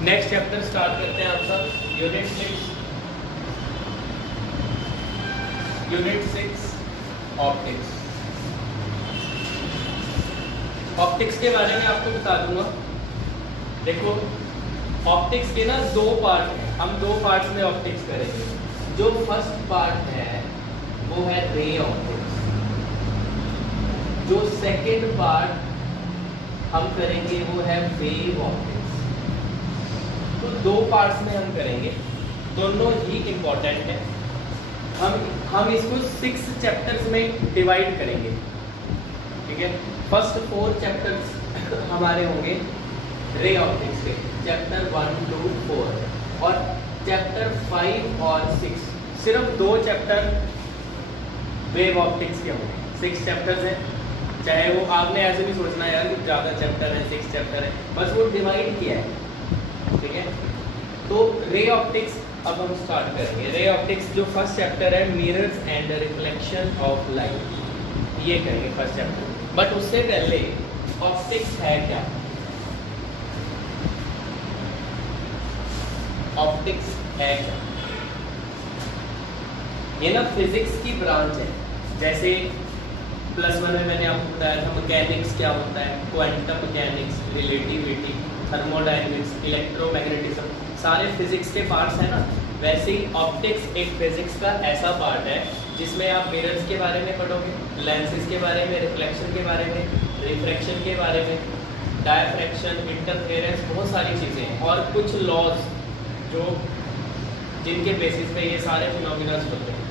Next chapter start करते हैं आपका यूनिट 6 ऑप्टिक्स। ऑप्टिक्स के बारे में आपको बता दूंगा। देखो ऑप्टिक्स के ना दो पार्ट हैं, हम दो पार्ट्स में ऑप्टिक्स करेंगे। जो फर्स्ट पार्ट है वो है रे ऑप्टिक्स, जो सेकंड पार्ट हम करेंगे वो है वेव ऑप्टिक्स। तो दो पार्ट्स में हम करेंगे, दोनों ही इम्पोर्टेंट है। हम इसको 6 चैप्टर्स में डिवाइड करेंगे, ठीक है। फर्स्ट 4 चैप्टर्स हमारे होंगे रे ऑप्टिक्स के, चैप्टर 1 to 4, और चैप्टर 5 और 6 सिर्फ 2 चैप्टर वेव ऑप्टिक्स के होंगे। 6 चैप्टर्स हैं, चाहे वो आपने ऐसे भी सोचना है यार कि ज़्यादा चैप्टर है, 6 चैप्टर है, बस वो डिवाइड किया है, ठीक है। तो रे ऑप्टिक्स अब हम स्टार्ट करेंगे। रे ऑप्टिक्स जो फर्स्ट चैप्टर है mirrors and reflection of light, ये करेंगे फर्स्ट चैप्टर। बट उससे पहले ऑप्टिक्स है क्या? ऑप्टिक्स है क्या? ये ना फिजिक्स की ब्रांच है। जैसे +1 में मैंने आपको बताया था मैकेनिक्स क्या होता है, quantum mechanics, relativity, thermodynamics, electromagnetism, सारे फिजिक्स के पार्ट्स हैं ना। वैसे ही ऑप्टिक्स एक फिजिक्स का ऐसा पार्ट है जिसमें आप मिरर्स के बारे में पढ़ोगे, लेंसेज के बारे में, रिफ्लेक्शन के बारे में, रिफ्रैक्शन के बारे में, डायफ्रैक्शन, इंटरफेरेंस, बहुत सारी चीज़ें हैं और कुछ लॉज जो जिनके बेसिस पे ये सारे फिनोमिना होते हैं।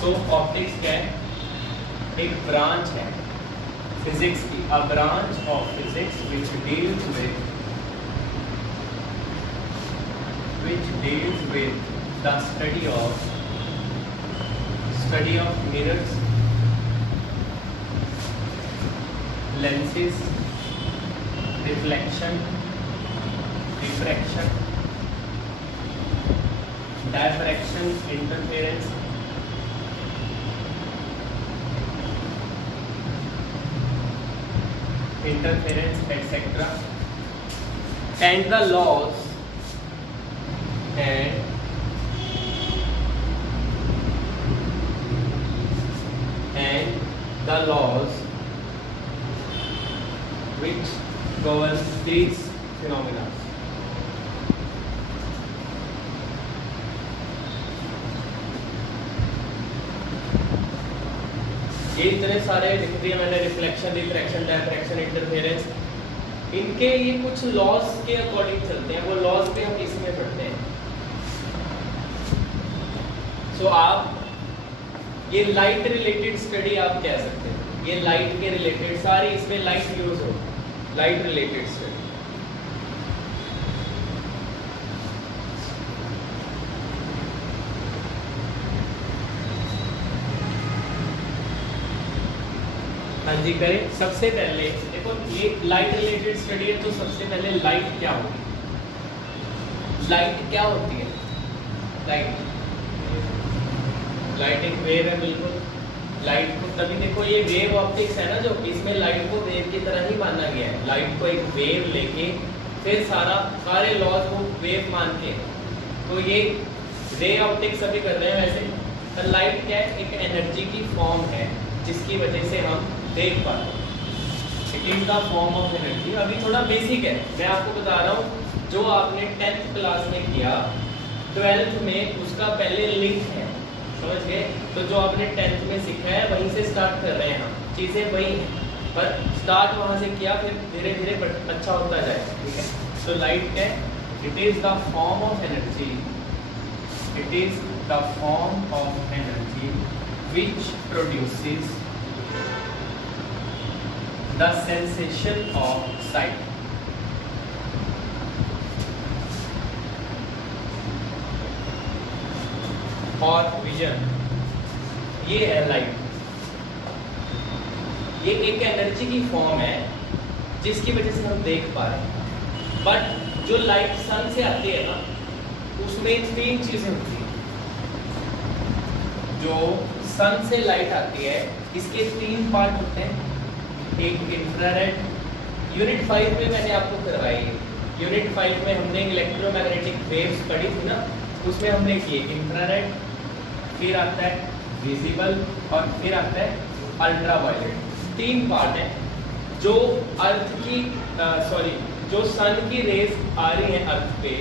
सो ऑप्टिक्स क्या है? एक ब्रांच है फिजिक्स की, a branch of physics which deals with the study of mirrors, lenses, reflection, refraction, diffraction, interference, etc. and the laws which govern these phenomena. ये इतने सारे लिख दिए मैंने, रिफ्लेक्शन, रिफ्रैक्शन, डायफ्रैक्शन, इंटरफेरेंस, इनके ये कुछ लॉज के अकॉर्डिंग चलते हैं। वो लॉज पे हम इसमें पढ़ते हैं। सो आप ये लाइट रिलेटेड स्टडी आप कह सकते हैं, ये लाइट के रिलेटेड सारी इसमें लाइट यूज हो, लाइट रिलेटेड स्टडी। हाँ जी करें। सबसे पहले देखो ये लाइट रिलेटेड स्टडी है, तो सबसे पहले लाइट क्या होती है? लाइट क्या होती है? लाइट एक वेव है, बिल्कुल। लाइट को तभी देखो ये वेव ऑप्टिक्स है ना, जो इसमें लाइट को वेव की तरह ही माना गया है। लाइट को एक वेव लेके फिर सारे लॉज को वेव मान के, तो ये रे ऑप्टिक्स अभी कर रहे हैं। वैसे लाइट क्या है? एक एनर्जी की फॉर्म है जिसकी वजह से हम देख पाते हैं। It is the form of energy. अभी थोड़ा बेसिक है, मैं आपको बता रहा हूँ जो आपने 10th क्लास में किया, 12th में उसका पहले लिंक है, समझ गए? तो जो आपने 10th में सीखा है वहीं से स्टार्ट कर रहे हैं हम, चीज़ें वही हैं, पर स्टार्ट वहाँ से किया, फिर धीरे धीरे अच्छा होता जाएगा, ठीक है। तो लाइट क्या है? It is the form of energy, it is the form of energy which produces the sensation of sight. और विजन, ये है लाइट। ये एक एनर्जी की फॉर्म है जिसकी वजह से हम देख पा रहे हैं। बट जो लाइट सन से आती है ना, उसमें 3 चीजें होती हैं। जो सन से लाइट आती है इसके 3 पार्ट होते हैं। एक इंफ्रारेड, यूनिट 5 में मैंने आपको करवाई है, यूनिट 5 में हमने इलेक्ट्रोमैग्नेटिक वेव्स पढ़ी थी ना, उसमें हमने किए इंफ्रारेड, फिर आता है विजिबल और फिर आता है अल्ट्रावायलेट। 3 पार्ट है। जो अर्थ की जो सन की रेज आ रही है अर्थ पे,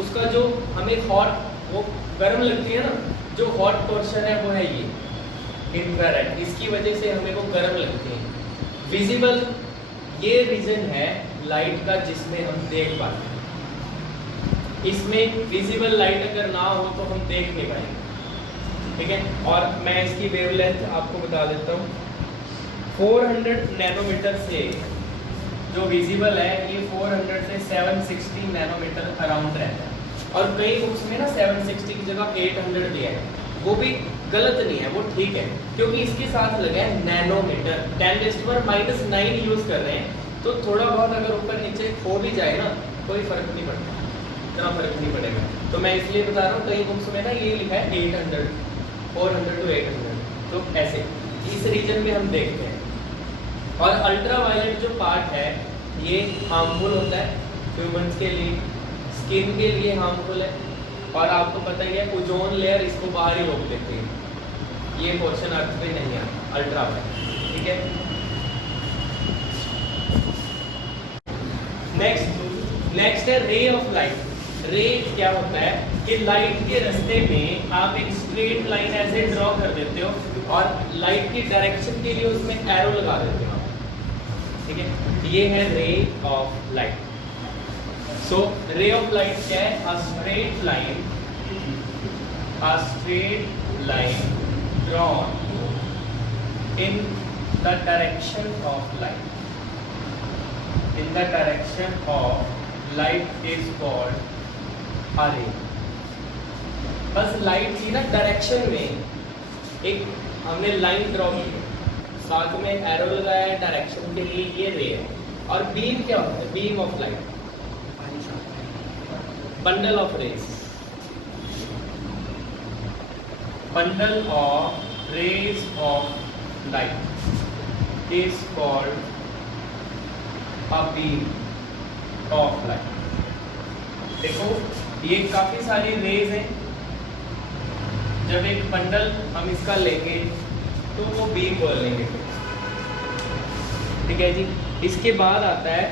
उसका जो हमें हॉट, वो गर्म लगती है ना, जो हॉट पोर्शन है वो है ये इंफ्रारेड, इसकी वजह से हमें वो गर्म लगती है। विजिबल ये रीजन है लाइट का जिसमें हम देख पाते हैं। इसमें विजिबल लाइट अगर ना हो तो हम देख नहीं पाएंगे, ठीक है। और मैं इसकी वेवलेंथ आपको बता देता हूँ। 400 नैनोमीटर से जो विजिबल है ये 400 से 760 नैनोमीटर अराउंड रहता है। और कई बुक्स में ना 760 की जगह 800 भी है, वो भी गलत नहीं है, वो ठीक है, क्योंकि इसके साथ लगा है नैनोमीटर। 10⁻⁹ यूज कर रहे हैं, तो थोड़ा बहुत अगर ऊपर नीचे हो भी जाए ना कोई फर्क नहीं पड़ता, इतना फर्क नहीं पड़ेगा। तो मैं इसलिए बता रहा हूँ, कई बुक्स में ना ये लिखा है 800, 400 to 800, तो ऐसे इस रीजन में हम देखते हैं। और अल्ट्रावायलेट जो पार्ट है ये हार्मफुल होता है ह्यूमंस के लिए, स्किन के लिए हार्मफुल है, और आपको पता ही है ओजोन लेयर इसको बाहर ही रोक देती है, ये पोर्शन अर्थ पे नहीं आता अल्ट्रावायलेट, ठीक है। नेक्स्ट है रे ऑफ लाइट। रे क्या होता है कि लाइट के रास्ते में आप एक स्ट्रेट लाइन ऐसे ड्रॉ कर देते हो और लाइट की डायरेक्शन के लिए उसमें एरो लगा देते हो, ठीक है। ये है ray of light. So ray of light क्या है? A straight line drawn in the direction of light, in the direction of light is called a ray। बस लाइट की ना डायरेक्शन में एक हमने लाइन ड्रॉ की, साथ में एरो लगाया है डायरेक्शन के लिए, ये रे है। और बीम क्या होता है? Beam of light, bundle of rays, bundle of rays of light is called a beam of light। देखो ये काफी सारी रेज हैं, जब एक बंडल हम इसका लेंगे तो वो बीम बोल लेंगे, ठीक है जी। इसके बाद आता है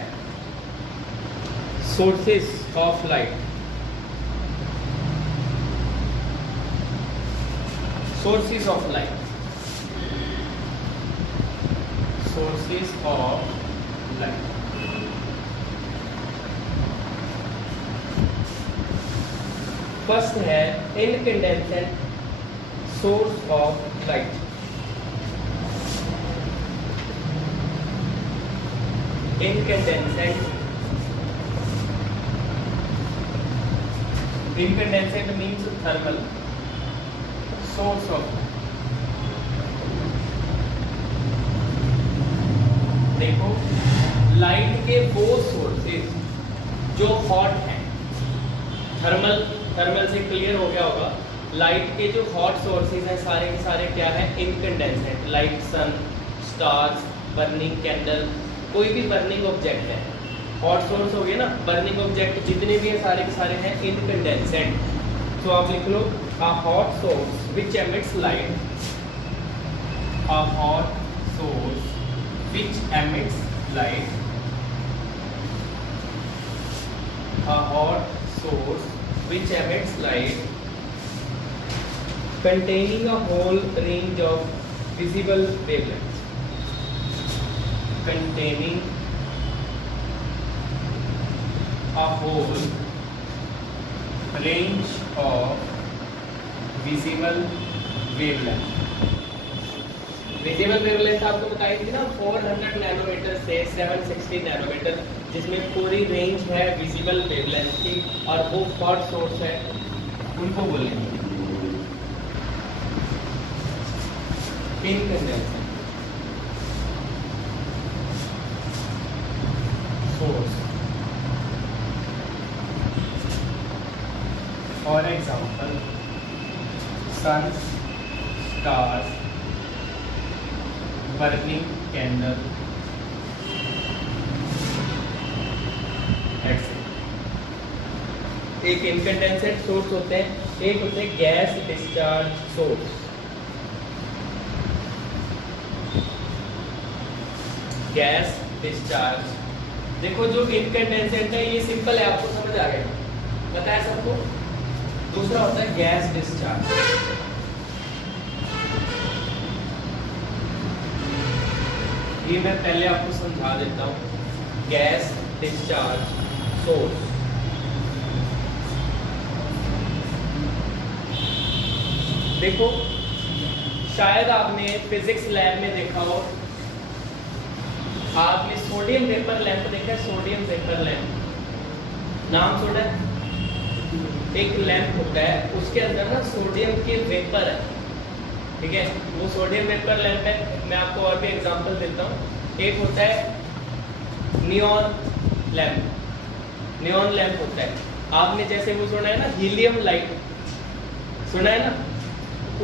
sources of light. Sources of light, sources of light. First है incandescent source of light. Incandescent means thermal source of. देखो लाइट के वो सोर्सेस जो हॉट हैं, थर्मल से क्लियर हो गया होगा। लाइट के जो हॉट सोर्सेज हैं सारे के सारे क्या है? इनकैंडेसेंट, लाइक सन, स्टार्स, बर्निंग कैंडल, कोई भी बर्निंग ऑब्जेक्ट है, हॉट सोर्स हो गए ना। बर्निंग ऑब्जेक्ट जितने भी हैं सारे के सारे हैं इनकैंडेसेंट। तो आप लिख लो a hot source which emits light, a hot source which emits light, a hot source which emits light containing a whole range of visible wavelengths, containing a whole range of visible wavelength। Visible wavelength आपको बताई थी ना 400 nanometre से 760 nanometre, जिसमें पूरी range है visible wavelength की, और वो हॉट सोर्स है उनको बोलेंगे incandescent source. For example sun, stars, burning candle, एक इनकंडेंसेंट सोर्स होते हैं, एक होते हैं gas discharge source. Gas discharge, देखो जो इनकंडेंसेंट है ये सिंपल है, आपको समझ आ गया, पता है सबको। दूसरा होता है गैस डिस्चार्ज। ये मैं पहले आपको समझा देता हूँ। गैस डिस्चार्ज सोर्स, देखो शायद आपने फिजिक्स लैब में देखा हो, आपने सोडियम वेपर लैंप देखा है? सोडियम वेपर लैंप नाम सुना है? एक लैंप होता है, उसके अंदर ना सोडियम के वेपर है, ठीक है, वो सोडियम वेपर लैंप है। मैं आपको और भी एग्जांपल देता हूँ। एक होता है नियॉन लैंप, नियॉन लैंप होता है, आपने जैसे वो सुना है ना हीलियम लाइट, सुना है ना,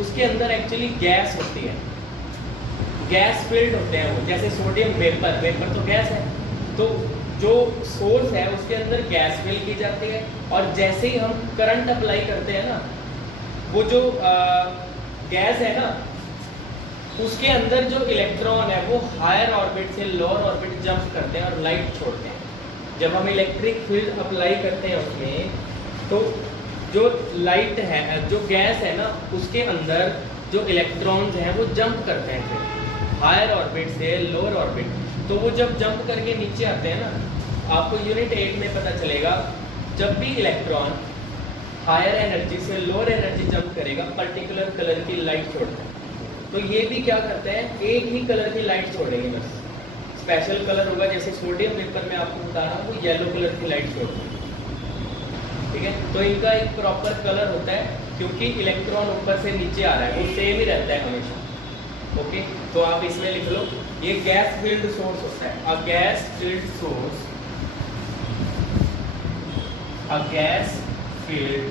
उसके अंदर एक्चुअली गैस होती है, गैस फील्ड होते हैं वो, जैसे सोडियम वेपर, वेपर तो गैस है, तो जो सोर्स है उसके अंदर गैस फिल की जाती है, और जैसे ही हम करंट अप्लाई करते हैं ना, वो जो गैस है ना, उसके अंदर जो इलेक्ट्रॉन है वो हायर ऑर्बिट से लोअर ऑर्बिट जंप करते हैं और लाइट छोड़ते हैं। जब हम इलेक्ट्रिक फील्ड अप्लाई करते हैं उसमें, तो जो लाइट है, जो गैस है ना, उसके अंदर जो इलेक्ट्रॉन्स हैं वो जंप करते हैं फिर हायर ऑर्बिट से लोअर ऑर्बिट। तो वो जब जंप करके नीचे आते हैं ना, आपको यूनिट 8 में पता चलेगा, जब भी इलेक्ट्रॉन हायर एनर्जी से लोअर एनर्जी जंप करेगा, पर्टिकुलर कलर की लाइट छोड़ता है। तो ये भी क्या करते हैं, एक ही कलर की लाइट छोड़ेंगे, बस स्पेशल कलर होगा, जैसे सोडियम वेपर में आपको बता रहा हूँ, वो येलो कलर की लाइट छोड़ते हैं, ठीक है। तो इनका एक प्रॉपर कलर होता है, क्योंकि इलेक्ट्रॉन ऊपर से नीचे आ रहा है, वो सेम ही रहता है हमेशा, ओके। तो आप इसमें लिख लो, ये गैस फील्ड सोर्स होता है, a gas field source, a gas field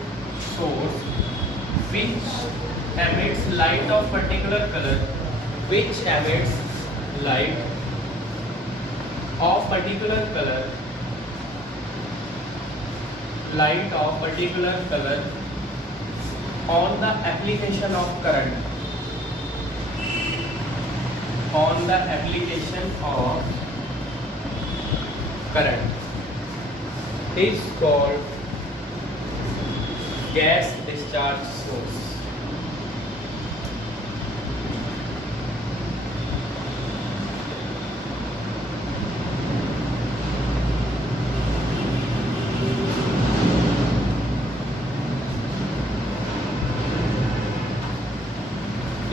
source which emits light of particular color, which emits light of particular color, light of particular color on the application of current, on the application of current is called gas discharge source.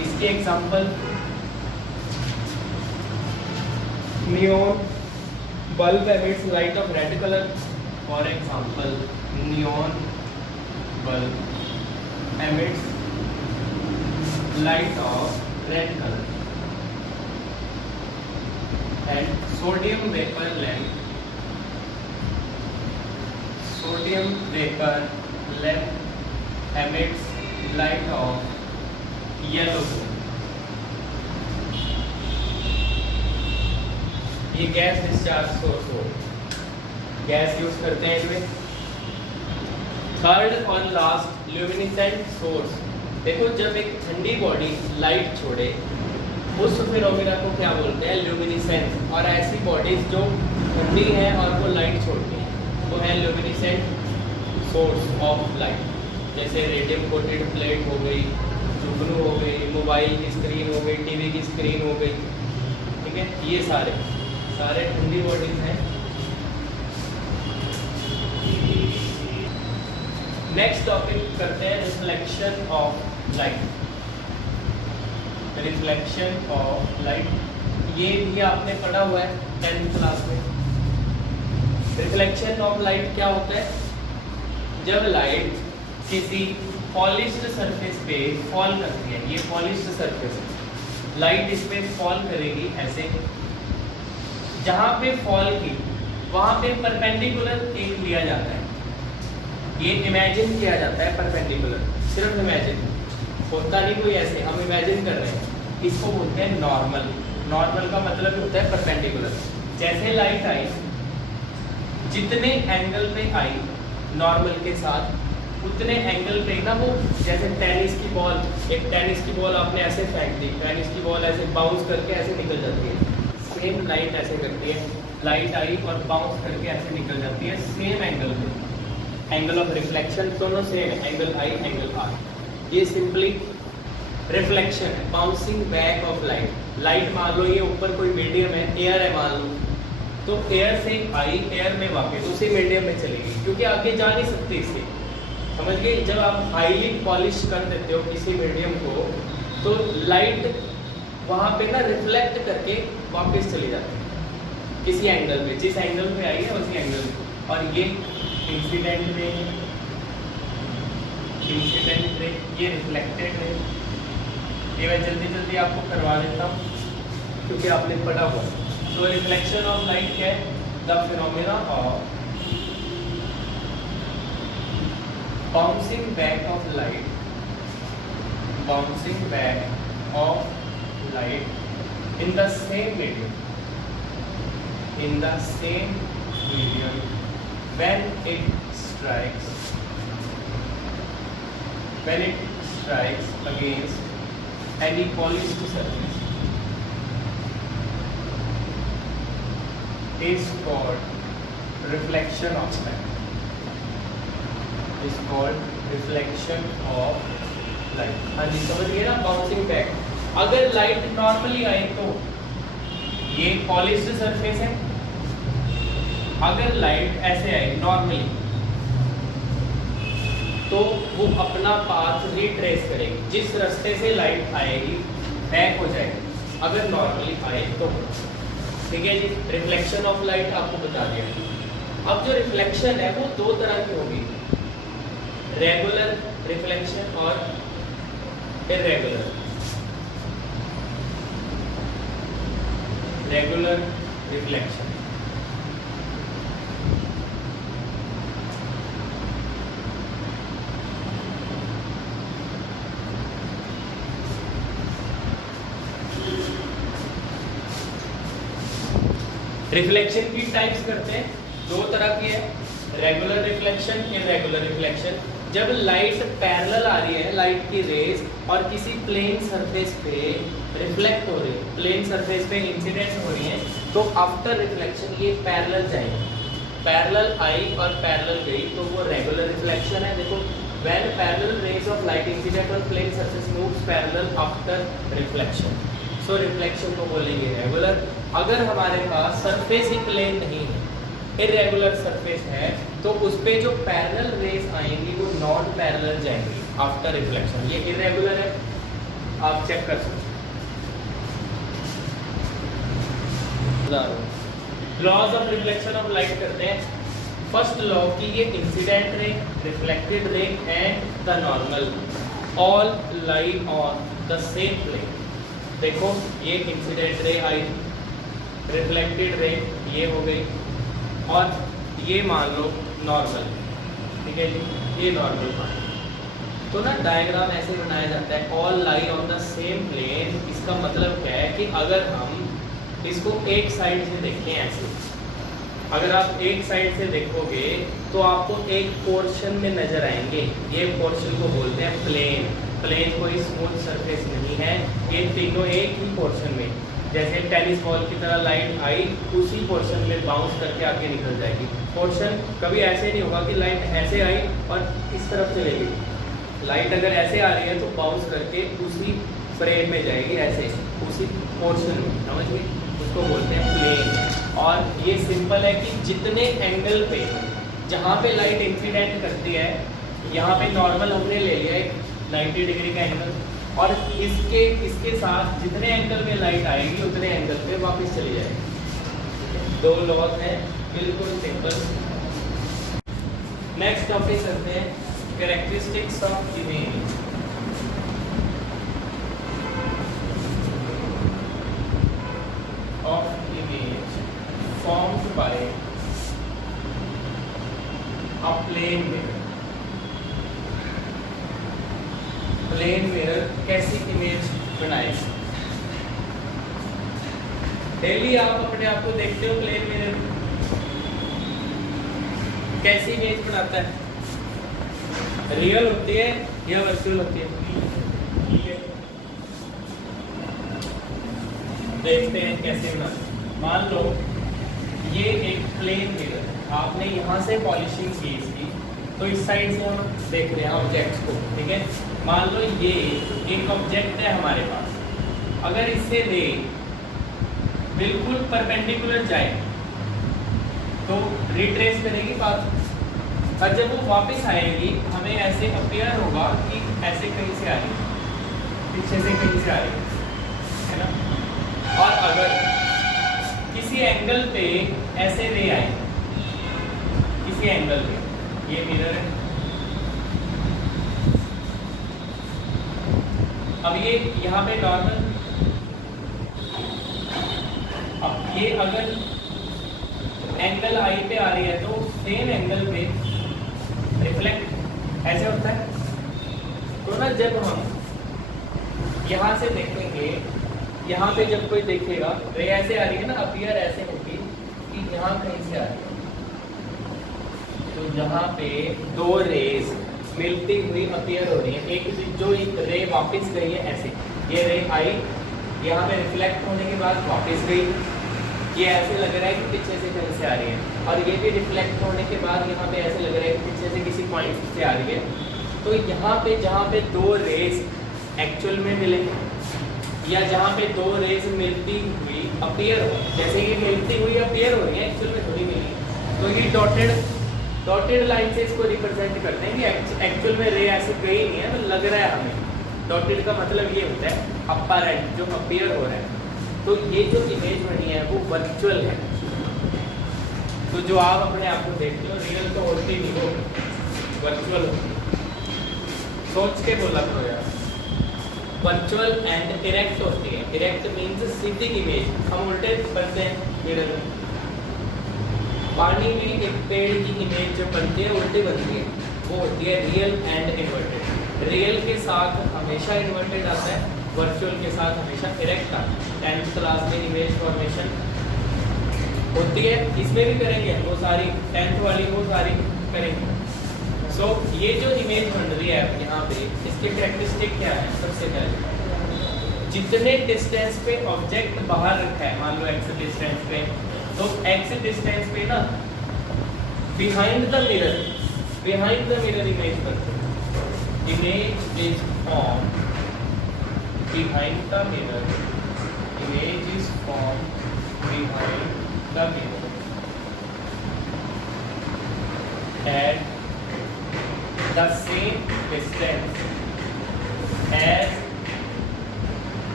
इसके example, neon bulb emits light of red colour, for example neon bulb emits light of red color, and sodium vapor lamp, sodium vapor lamp emits light of yellow color। ये gas discharge source हो, gas use करते हैं इसमें। Third और last, luminescent source. देखो जब एक ठंडी बॉडी लाइट छोड़े, उस फिनोमेना को क्या बोलते हैं, ल्यूमिनेसेंस। और ऐसी बॉडीज जो ठंडी है और वो लाइट छोड़ती हैं, वो है ल्यूमिनेसेंट सोर्स ऑफ लाइट। जैसे रेडियम कोटेड प्लेट हो गई, जुगनू हो गई, मोबाइल की स्क्रीन हो गई, टीवी की स्क्रीन हो गई, ठीक है, ये सारे ठंडी बॉडीज हैं। नेक्स्ट टॉपिक करते हैं reflection of light. Reflection of light, ये भी आपने पढ़ा हुआ है 10th क्लास में। रिफ्लेक्शन ऑफ लाइट क्या होता है, जब लाइट किसी पॉलिश्ड सरफेस पे फॉल करती है, ये पॉलिश्ड सरफेस है, लाइट इस पे फॉल करेगी ऐसे, जहाँ पे फॉल की वहाँ पे परपेंडिकुलर एक लिया जाता है, ये इमेजिन किया जाता है परपेंडिकुलर, सिर्फ इमेजिन, होता नहीं कोई ऐसे, हम इमेजिन कर रहे हैं, इसको बोलते हैं नॉर्मल। नॉर्मल का मतलब होता है परपेंडिकुलर। जैसे लाइट आई, जितने एंगल पे आई नॉर्मल के साथ उतने एंगल पे ना वो, जैसे टेनिस की बॉल, एक टेनिस की बॉल आपने ऐसे फेंक दी, टेनिस की बॉल ऐसे बाउंस करके ऐसे निकल जाती है, सेम लाइट ऐसे करती है, लाइट आई और बाउंस करके ऐसे निकल जाती है सेम एंगल पे, एंगल ऑफ रिफ्लेक्शन दोनों same, angle I angle R. ये सिंपली रिफ्लेक्शन है, bouncing back of light. Light मान लो ये ऊपर कोई मीडियम है, एयर है मान लो, तो एयर से आई, एयर में वापस उसी मीडियम में चलेगी, क्योंकि आगे जा नहीं सकती इससे, समझ गए। जब आप हाईली पॉलिश कर देते हो किसी मीडियम को, तो लाइट वहाँ पे ना रिफ्लेक्ट करके वापस चली जाती है किसी एंगल पे, जिस एंगल पे आई है उसी एंगल पे। और ये इंसिडेंट रे, इंसिडेंट रे, ये रिफ्लेक्टेड रे। ये मैं जल्दी जल्दी आपको करवा देता हूँ क्योंकि आपने पढ़ा हुआ। तो रिफ्लेक्शन ऑफ लाइट क्या है? The phenomena of bouncing back of light, bouncing back of light in the same medium, in the same medium when it strikes, when it strikes against any polished surface is called reflection of light, is called reflection of light। हाँ जी, समझ गए ना bouncing back. अगर light normally आए तो ये polished surface है, अगर लाइट ऐसे आए नॉर्मली तो वो अपना पाथ रिट्रेस करेगी, जिस रास्ते से लाइट आएगी बैक हो जाएगी अगर नॉर्मली आए तो। ठीक है जी, रिफ्लेक्शन ऑफ लाइट आपको बता दिया। अब जो रिफ्लेक्शन है वो दो तरह की होगी, रेगुलर रिफ्लेक्शन और इरेगुलर। रेगुलर रिफ्लेक्शन, रिफ्लेक्शन की टाइप्स करते हैं, दो तरह की है, रेगुलर रिफ्लेक्शन, इरेगुलर रिफ्लेक्शन। जब लाइट पैरेलल आ रही है, लाइट की रेज और किसी प्लेन सरफेस पे रिफ्लेक्ट हो रही है, प्लेन सरफेस पे इंसिडेंट हो रही है, तो आफ्टर रिफ्लेक्शन ये पैरेलल जाएंगे, पैरेलल आई और पैरेलल गई तो वो रेगुलर रिफ्लेक्शन है। देखो, when parallel rays of light incident on plane surface moves parallel after reflection, so reflection को बोलेंगे रेगुलर। अगर हमारे पास सरफेस ही प्लेन नहीं है, इरेगुलर सरफेस है, तो उस पे जो पैरेलल रेज आएंगी वो नॉन पैरेलल जाएंगी आफ्टर रिफ्लेक्शन। ये इरेगुलर है, आप चेक कर सकते हैं। Laws of reflection of light करते हैं। फर्स्ट लॉ की ये incident ray, reflected ray and the normal all lie on the same plane. देखो, ये इंसिडेंट रे आई, रिफ्लेक्टेड रे ये हो गई, और ये मान लो नॉर्मल, ठीक है जी, ये नॉर्मल मान। तो ना डायग्राम ऐसे बनाया जाता है, all lie on the same plane. इसका मतलब क्या है कि अगर हम इसको एक साइड से देखें ऐसे, अगर आप एक साइड से देखोगे तो आपको एक पोर्शन में नजर आएंगे, ये पोर्शन को बोलते हैं प्लेन। प्लेन कोई स्मूथ सरफेस नहीं है, ये तीनों एक ही पोर्शन में, जैसे टेनिस बॉल की तरह लाइट आई उसी पोर्शन में बाउंस करके आगे निकल जाएगी। पोर्शन कभी ऐसे नहीं होगा कि लाइट ऐसे आई और इस तरफ चली गई। लाइट अगर ऐसे आ रही है तो बाउंस करके उसी फ्रेम में जाएगी, ऐसे उसी पोर्शन में, समझ गए, उसको बोलते हैं प्लेन। और ये सिंपल है कि जितने एंगल पे, जहाँ पे लाइट इंसिडेंट करती है, यहाँ पे नॉर्मल हमने ले लिया एक 90 डिग्री का एंगल, और इसके साथ जितने एंगल में लाइट आएगी उतने एंगल पे वापस चली जाएगी। दो लॉज हैं, बिल्कुल सिंपल। नेक्स्ट टॉपिक करते हैं, characteristics of image. Of image formed by a plane mirror. Plane mirror कैसी इमेज बनाए? डेली आप अपने आप को देखते हो प्लेन मिरर, कैसी इमेज बनाता है? रियल होती है या वर्चुअल होती है? देखते हैं कैसे बनाते हैं। मान लो ये एक प्लेन मिरर है, आपने यहाँ से पॉलिशिंग की इसकी, तो इस साइड से हम देख रहे हैं ऑब्जेक्ट्स को, ठीक है। मान लो ये एक ऑब्जेक्ट है हमारे पास, अगर इससे रे बिल्कुल परपेंडिकुलर जाए तो रिट्रेस करेगी पाथ, और जब वो वापस आएगी हमें ऐसे अपीयर होगा कि ऐसे कहीं से आ रही है, पीछे से कहीं से आ रही है ना। और अगर किसी एंगल पे ऐसे रे आए, किसी एंगल पे, ये मिरर है, अब ये यहाँ पे नॉर्मल, अब ये अगर एंगल आई पे आ रही है तो सेम एंगल पे रिफ्लेक्ट ऐसे होता है। तो ना जब हम यहाँ से देखेंगे, यहाँ पे जब कोई देखेगा रे ऐसे आ रही है ना, अपीयर ऐसे होगी कि यहाँ कहीं से आ रही है, तो यहाँ पे दो रेज मिलती हुई अपीयर हो रही है। एक जो एक रे वापस गई है ऐसे, ये रे आई यहाँ पे रिफ्लेक्ट होने के बाद वापस गई, ये ऐसे लग रहा है कि पीछे से कहीं से आ रही है, और ये भी रिफ्लेक्ट होने के बाद यहाँ पे ऐसे लग रहा है कि पीछे से किसी पॉइंट से आ रही है। तो यहाँ पे जहाँ पे दो रेज एक्चुअल में मिलेंगे या जहाँ पे दो रेज मिलती हुई अपीयर हो, जैसे कि मिलती हुई अपीयर हो रही है, एक्चुअल में थोड़ी मिली, तो ये डॉटेड लाइन से इसको रिप्रेजेंट करते हैं कि एक्चुअल में रे ऐसे गई नहीं है, तो लग रहा है हमें। डॉटेड का मतलब ये होता है अपरेंट, जो अपीयर हो रहा है। तो ये जो इमेज बनी है वो वर्चुअल है। तो जो आप अपने आप को देखते हो, रियल तो होती नहीं, वो वर्चुअल होती है। सोच के बोला करो यार। वर्चुअल एंड इरेक्ट होती है। इरेक्ट मीन्स सिटिंग इमेज, हम उल्टे बनते हैं मिरर में। पानी में एक पेड़ की इमेज जो बनती है उल्टी बनती है, वो होती है रियल एंड इन्वर्टेड। रियल के साथ हमेशा इन्वर्टेड आता है, वर्चुअल के साथ हमेशा इरेक्ट आता है। 10th क्लास में इमेज फॉर्मेशन होती है, इसमें भी करेंगे वो सारी, 10th वाली वो सारी करेंगे। सो ये जो इमेज बन रही है यहाँ पे, इसके कैरेक्टरिस्टिक क्या है? सबसे पहले जितने डिस्टेंस पे ऑब्जेक्ट बाहर रखा है, मान लो x डिस्टेंस पे, तो x डिस्टेंस पे ना बिहाइंड द मिरर इमेज बनती है। Image is form behind the mirror, image is formed behind the mirror at the same distance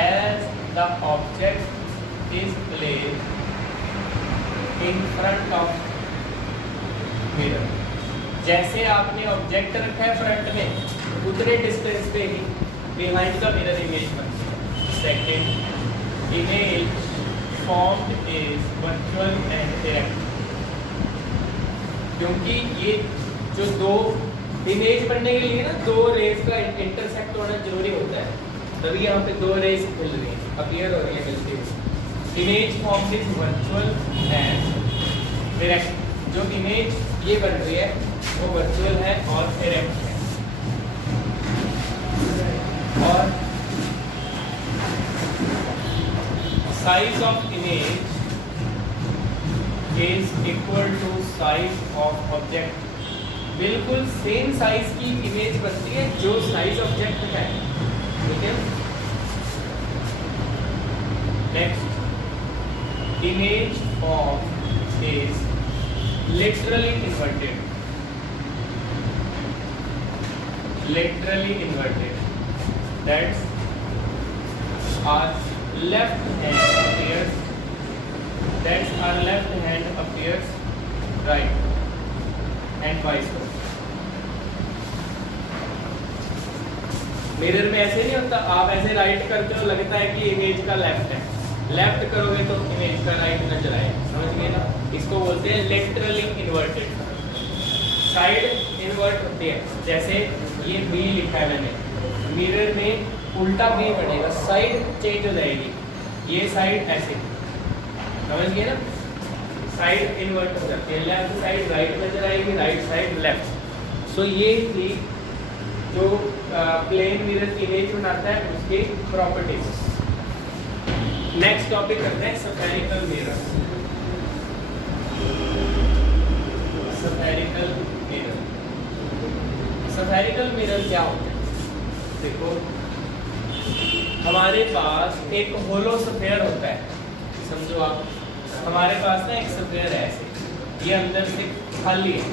as the object is placed in front of mirror। जैसे आपने object रखा है front में, उतने distance पे ही behind the mirror image बनती है। Second, image formed is virtual and direct। क्योंकि ये जो दो इमेज बनने के लिए ना दो रेज का इंटरसेक्ट होना जरूरी होता है, तभी यहाँ पे दो रेज मिल रही हैं, अपीयर हो रही है मिलती हुई। Image formed is virtual and direct. जो इमेज ये बन रही है वो वर्चुअल है और डायरेक्ट है। और size of image is equal to size of object. बिल्कुल सेम साइज की इमेज बनती है जो साइज ऑब्जेक्ट है, ठीक है। Next, image form is literally inverted. Literally inverted, that's our left hand appears, that's our left hand appears right and vice versa। Mirror में ऐसे नहीं होता, आप ऐसे राइट करते हो लगता है कि इमेज का लेफ्ट है, लेफ्ट करोगे तो इमेज का राइट नजर आएगा, समझ गए ना। इसको बोलते हैं लिटरली इन्वर्टेड। साइड इन्वर्ट होती है, जैसे ये बी लिखा है मैंने, मिरर में उल्टा बी बनेगा, साइड चेंज हो जाएगी, ये साइड ऐसे, समझ गए ना। साइड इन्वर्ट हो जाती है, लेफ्ट साइड राइट नजर आएगी, राइट साइड लेफ्ट। सो ये थी जो प्लेन मिरर इमेज बनाता है उसकी प्रॉपर्टीज। नेक्स्ट टॉपिक करते हैं spherical mirror. Spherical mirror, spherical mirror क्या होता है? देखो हमारे पास एक होलो स्फेयर होता है, समझो आप, हमारे पास ना एक स्फेयर है ऐसे, ये अंदर से खाली है।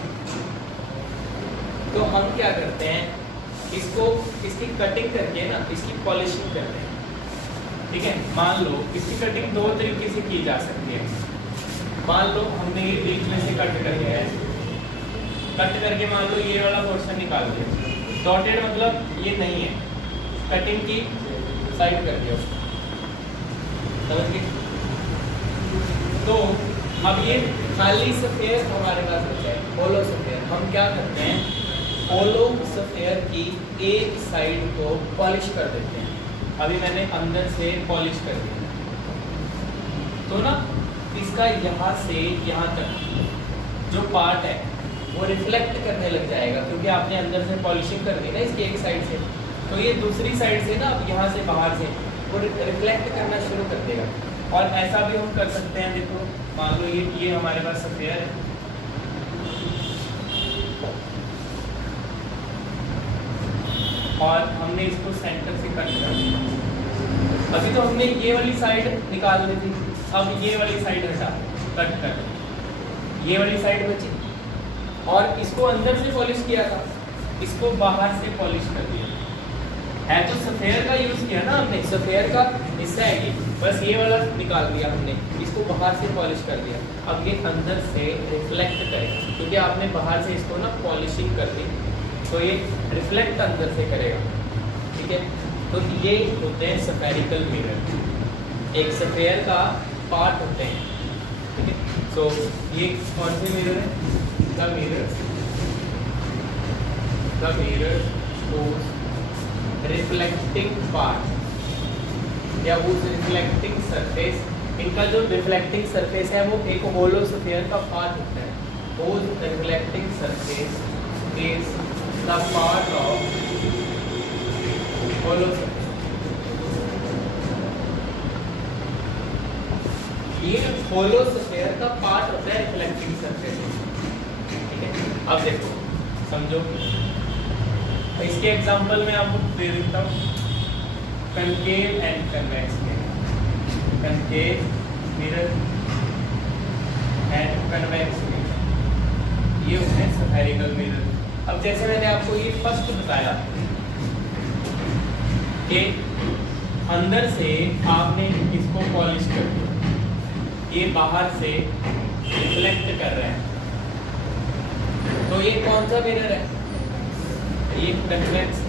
तो हम क्या करते हैं, इसको इसकी कटिंग करके ना इसकी पॉलिशिंग करते हैं, ठीक है। मान लो इसकी कटिंग दो तरीके से की जा सकती है। मान लो हमने ये बीच में से कट कर दिया है, कट करके मान लो ये वाला पोर्शन निकाल दिया, डॉटेड मतलब ये नहीं है, कटिंग की साइड कर दिया, समझ गए? तो अब ये खाली स्फेयर हमारे पास बचा है, होलो स्फेयर। हम क्या करते हैं, होलो स्फेयर की एक साइड को पॉलिश कर देते हैं। अभी मैंने अंदर से पॉलिश कर दिया, तो ना इसका यहाँ से यहाँ तक जो पार्ट है वो रिफ्लेक्ट करने लग जाएगा, क्योंकि आपने अंदर से पॉलिशिंग कर दी ना इसकी एक साइड से। तो ये दूसरी साइड से ना अब यहाँ से बाहर से वो रिफ्लेक्ट करना शुरू कर देगा। और ऐसा भी हम कर सकते हैं, देखो मान लो ये हमारे पास स्फेयर है, और हमने इसको सेंटर से कट कर दिया। अभी तो हमने ये वाली साइड निकाल ली थी, अब ये वाली साइड हटा कट कर, ये वाली साइड बची, और इसको अंदर से पॉलिश किया था, इसको बाहर से पॉलिश कर दिया है। तो स्फेयर का यूज किया ना हमने, स्फेयर का हिस्सा है ये, बस ये वाला निकाल दिया हमने, इसको बाहर से पॉलिश कर दिया। अब ये अंदर से रिफ्लेक्ट करेगा, क्योंकि आपने बाहर से इसको ना पॉलिशिंग कर दी, तो ये रिफ्लेक्ट अंदर से करेगा, ठीक है। तो ये होते हैं स्फेरिकल मिरर, एक स्फेयर का पार्ट होते हैं, ठीक है। तो ये कौन से मिरर है? The mirror shows reflecting part या उस रिफ्लेक्टिंग सरफेस, इनका जो रिफ्लेक्टिंग सरफेस है वो एक होलो स्फीयर का पार्ट होता है। उस reflecting surface is the part of hollow sphere. ये होलो स्फीयर का पार्ट होता है रिफ्लेक्टिंग सरफेस, ठीक है। अब देखो समझो, इसके एग्जांपल में आपको दे देता हूँ, concave and convex mirror, concave mirror and convex mirror, ये होते हैं स्फेरिकल मिरर। अब जैसे मैंने आपको ये फर्स्ट बताया कि अंदर से आपने इसको पॉलिश कर दिया, ये बाहर से रिफ्लेक्ट कर रहे हैं, तो ये कौन सा मिरर है? ये कन्वेक्स।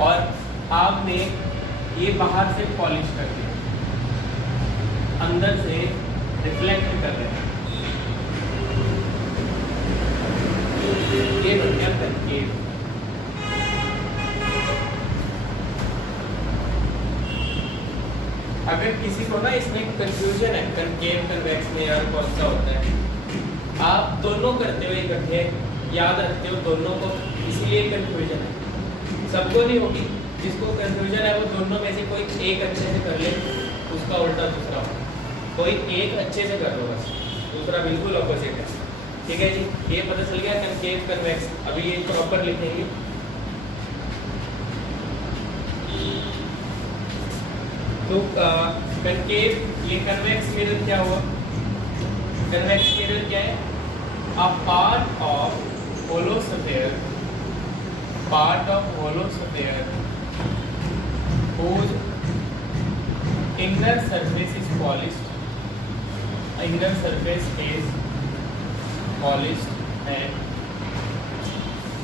और आपने ये बाहर से पॉलिश कर दिया, अंदर से रिफ्लेक्ट कर रहे हैं, ये बन गया कनकेव। अगर किसी को ना इसमें कंफ्यूजन है कनकेव कन्वेक्स में यार कौन सा होता है, आप दोनों करते हुए इकट्ठे याद रखते हो दोनों को, इसीलिए कंफ्यूजन है। सबको नहीं होगी, जिसको कंफ्यूजन है वो दोनों में से कोई एक अच्छे से कर ले, उसका उल्टा दूसरा हो, कोई एक अच्छे से कर लो बस, दूसरा बिल्कुल ऑपोजिट है, ठीक है जी। ये पता चल गया कनकेव कन्वेक्स। अभी ये प्रॉपर लिखेंगे, तो कनकेव, ये कन्वेक्स मिरर क्या हुआ? कन्वेक्स मिरर क्या है? A part of hollow sphere, part of hollow sphere whose inner surface is polished, inner surface is polished and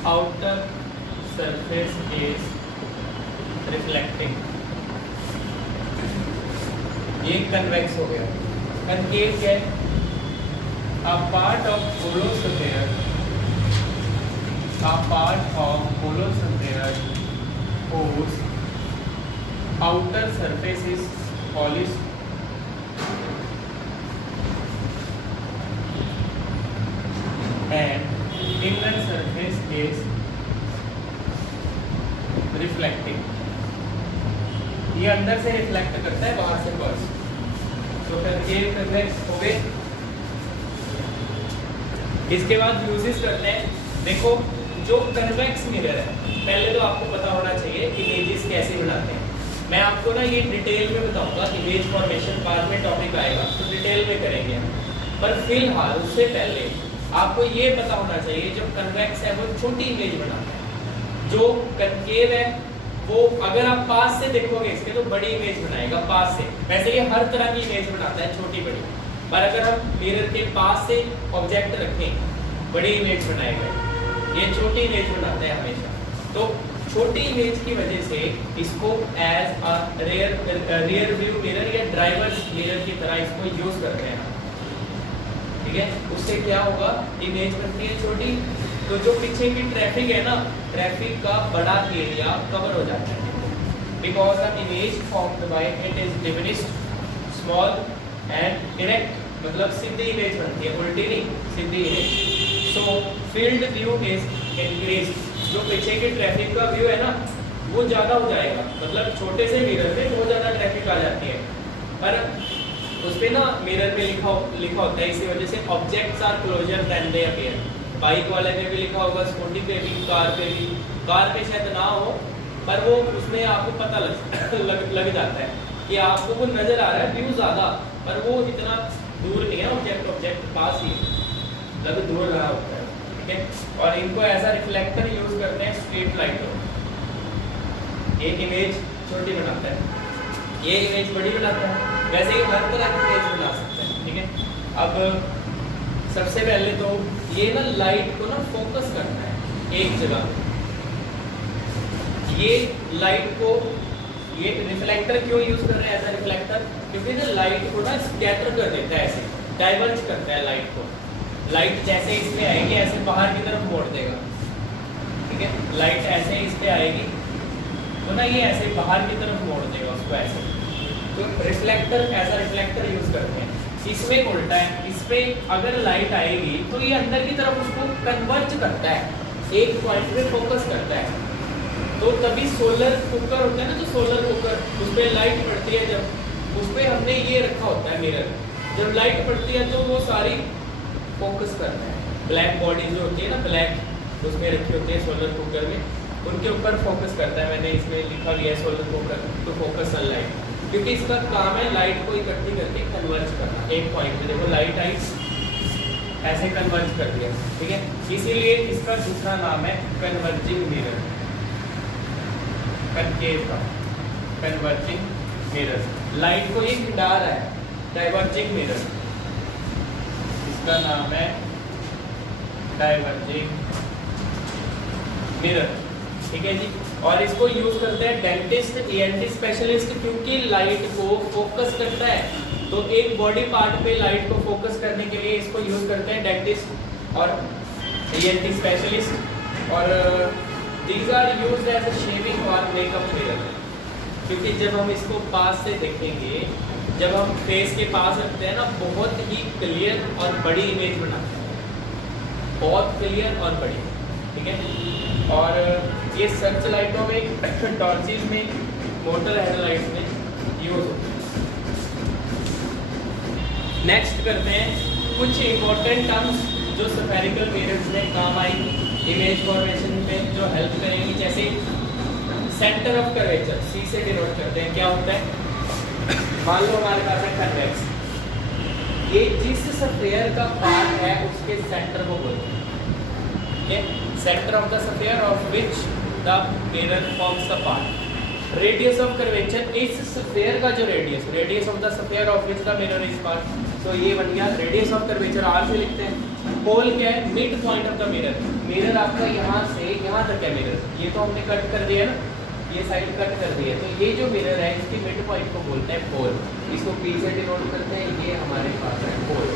outer surface is reflecting। ये कन्वेक्स हो गया। कनकेव क्या है? A part of hollow sphere, a part of hollow sphere whose outer surface is polished and inner surface is reflecting. ये अंदर से reflect करता है, बाहर से बर्स्ट। तो कंकेव कन्वेक्स हो गए। इसके बाद यूजेस करते हैं। देखो जो कन्वेक्स मिरर है, पहले तो आपको पता होना चाहिए इमेजेस कैसे बनाते हैं। मैं आपको ना ये डिटेल में बताऊंगा, इमेज फॉर्मेशन बाद में टॉपिक आएगा तो डिटेल में करेंगे हम। पर फिलहाल उससे पहले आपको ये पता होना चाहिए जो कन्वेक्स है वो छोटी इमेज बनाता है, जो कनकेव है वो अगर आप पास से देखोगे इसके तो बड़ी इमेज बनाएगा पास से। वैसे ये हर तरह की इमेज बनाता है, छोटी बड़ी, पर अगर हम मिरर के पास से ऑब्जेक्ट रखें बड़ी इमेज बनाएगा। ये छोटी इमेज बनाता है हमेशा। तो छोटी इमेज की वजह से इसको as a rear view mirror या ड्राइवर्स मिरर की तरह इसको यूज करते हैं, ठीक है। उससे क्या होगा, इमेज बनती है छोटी, तो जो पीछे की ट्रैफिक है ना, ट्रैफिक का बड़ा एरिया कवर हो जाता है। Because the image formed by it is diminished small and direct, मतलब सीधी इमेज बनती है, उल्टी नहीं, सीधी image. So field view is increased. जो पीछे की ट्रैफिक का व्यू है ना वो ज़्यादा हो जाएगा, मतलब छोटे से मिरर में बहुत ज़्यादा ट्रैफिक आ जाती है। पर उस पे ना मिरर में लिखा होता है, इसी वजह से objects are closer than they appear. Bike वाले पे भी लिखा होगा, स्कूटी पे भी, कार पे भी। कार पे शायद ना हो पर वो उसमें आपको पता लग जाता है कि आपको वो नज़र आ रहा है व्यू ज़्यादा, पर वो इतना दूर नहीं है, ऑब्जेक्ट पास ही लग दूर रहा होता है, ठीक है। और इनको ऐसा रिफ्लेक्टर यूज करते हैं स्ट्रीट लाइटों। एक इमेज छोटी बनाता है, ये इमेज बड़ी बनाता है। वैसे ही हर तरह की इमेज बना सकते हैं, ठीक है। अब सबसे पहले तो ये ना लाइट को ना फोकस करना है एक जगह। ये लाइट को, ये रिफ्लेक्टर क्यों यूज कर रहे हैं एज अ रिफ्लेक्टर, क्योंकि ना लाइट को ना स्कैटर कर देता है, ऐसे डाइवर्ज करता है लाइट को। लाइट जैसे इसमें आएगी ऐसे बाहर की तरफ मोड़ देगा, ठीक है। लाइट ऐसे इस पे आएगी तो ना ये ऐसे बाहर की तरफ मोड़ देगा उसको ऐसे। तो रिफ्लेक्टर ऐसा रिफ्लेक्टर यूज करते हैं। इसमें उल्टा है, इस पे अगर लाइट आएगी तो ये अंदर की तरफ उसको कन्वर्ज करता है, एक पॉइंट पे फोकस करता है। तो तभी सोलर कुकर होता है ना, जो सोलर कुकर उस पे लाइट पड़ती है, जब उस पे हमने ये रखा होता है मिरर, जब लाइट पड़ती है तो वो सारी फोकस करता है। ब्लैक बॉडी जो होती है ना, ब्लैक उसमें रखी होती है सोलर कुकर में, उनके ऊपर फोकस करता है। मैंने इसमें लिखा भी है solar cooker to focus on light, क्योंकि इसका काम है लाइट को इकट्ठी करके कन्वर्ज करना एक पॉइंट पे। देखो लाइट आई ऐसे कन्वर्ज कर दिया, ठीक है। इसीलिए इसका दूसरा नाम है कन्वर्जिंग मिरर, कनकेव का कन्वर्जिंग मिरर। लाइट को ये खिंडा रहा है, डाइवर्जिंग मिरर, इसका नाम है डाइवर्जिंग मिरर, ठीक है जी। और इसको यूज करते हैं डेंटिस्ट, ईएनटी स्पेशलिस्ट, क्योंकि लाइट को फोकस करता है। तो एक बॉडी पार्ट पे लाइट को फोकस करने के लिए इसको यूज करते हैं डेंटिस्ट और ईएनटी स्पेशलिस्ट। और these are used as a shaving और मेकअप मिरर, क्योंकि जब हम इसको पास से देखेंगे, जब हम फेस के पास रखते हैं ना, बहुत ही क्लियर और बड़ी इमेज बनाते हैं, बहुत क्लियर और बड़ी, ठीक है। और ये सर्च लाइटों में, टॉर्चेस में, मोटर हेडलाइट्स में यूज होते हैं। नेक्स्ट करते हैं कुछ इंपॉर्टेंट टर्म्स जो स्फेरिकल मिरर्स में काम आएंगी, इमेज फॉर्मेशन में जो हेल्प करेंगी। जैसे सेंटर ऑफ कर्वेचर, सी से डिनोट करते हैं। क्या होता है, मान लो हमारे पास है कन्वेक्स, ये जिस स्फीयर का पार्ट है उसके सेंटर को बोलते हैं, ठीक है। Centre of the sphere of which the mirror forms the part. Radius of curvature, इस स्फीयर का जो radius of the sphere of which the mirror is part. तो ये बन गया रेडियस ऑफ कर्वेचर, आर से लिखते हैं। पोल क्या है, mid point of the mirror. Mirror आपका यहाँ से यहाँ तक है मिरर, ये तो हमने कट कर दिया ना, ये साइड कट कर दी है, तो ये जो मिरर है इसके मिड पॉइंट को बोलते हैं पोल। इसको पी से डिनोट करते हैं, ये हमारे पास है पोल।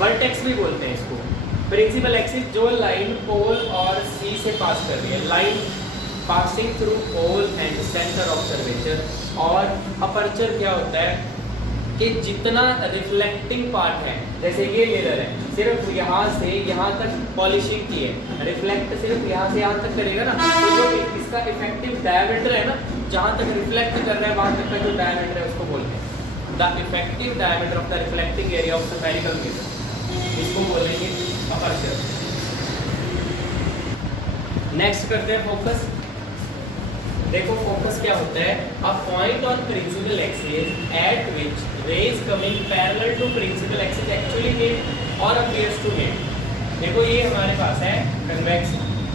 वर्टेक्स भी बोलते हैं इसको। प्रिंसिपल एक्सिस, जो लाइन पोल और सी से पास कर रही है, line passing through pole and centre of curvature और अपर्चर क्या होता है कि जितना रिफ्लेक्टिंग पार्ट है, जैसे ये मिरर है, सिर्फ यहाँ से यहाँ तक पॉलिशिंग की है, रिफ्लेक्ट सिर्फ यहाँ से यहाँ तक करेगा ना, तो जो इसका इफेक्टिव डायमीटर है ना, जहाँ तक रिफ्लेक्ट कर रहा है वहाँ तक का जो डायमीटर है उसको बोलते हैं the effective diameter of the reflecting area of spherical mirror, इसको बोलेंगे अपर्चर। नेक्स्ट करते हैं फोकस। देखो फोकस क्या होता है, a point on principal axis at which rays coming parallel to principal axis actually meet और अपीयर्स टू मीट। देखो ये हमारे पास है कन्वेक्स,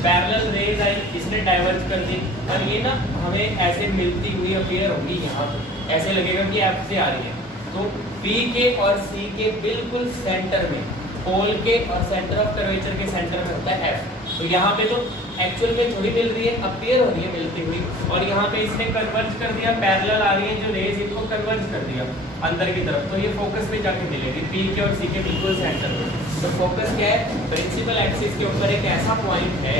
पैरेलल रेज आई, इसने डाइवर्ज कर दी और ये ना हमें ऐसे मिलती हुई अपीयर होगी, यहाँ ऐसे लगेगा कि एफ से आ रही है। तो पी के और सी के बिल्कुल सेंटर में, पोल के और सेंटर ऑफ कर्वेचर के सेंटर में होता है एफ। तो यहाँ पे तो एक्चुअल में थोड़ी मिल रही है, अपीयर हो रही है मिलती हुई, और यहाँ पे इसने कन्वर्ज कर दिया, पैरेलल आ रही है जो रेज, इनको कन्वर्ज कर दिया अंदर की तरफ, तो ये फोकस में जाके मिलेगी पी के और सी के बिल्कुल सेंटर में। तो फोकस क्या है, प्रिंसिपल एक्सिस के ऊपर एक ऐसा पॉइंट है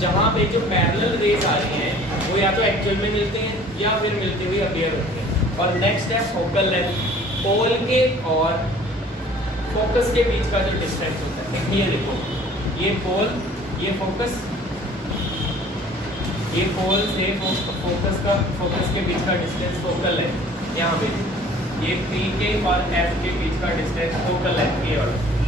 जहाँ पे जो पैरेलल रेज आ रही हैं वो या तो एक्चुअल में मिलते हैं या फिर मिलती हुई अपीयर होती है। और नेक्स्ट है फोकल लेंथ, पोल के और फोकस के बीच का जो डिस्टेंस होता है, ये देखो, ये पोल, ये फोकस, ये पोल से फोकस के बीच का डिस्टेंस फोकल लेंथ, यहाँ पे ये पी के और एफ के बीच का डिस्टेंस फोकल लेंथ, ये वाला।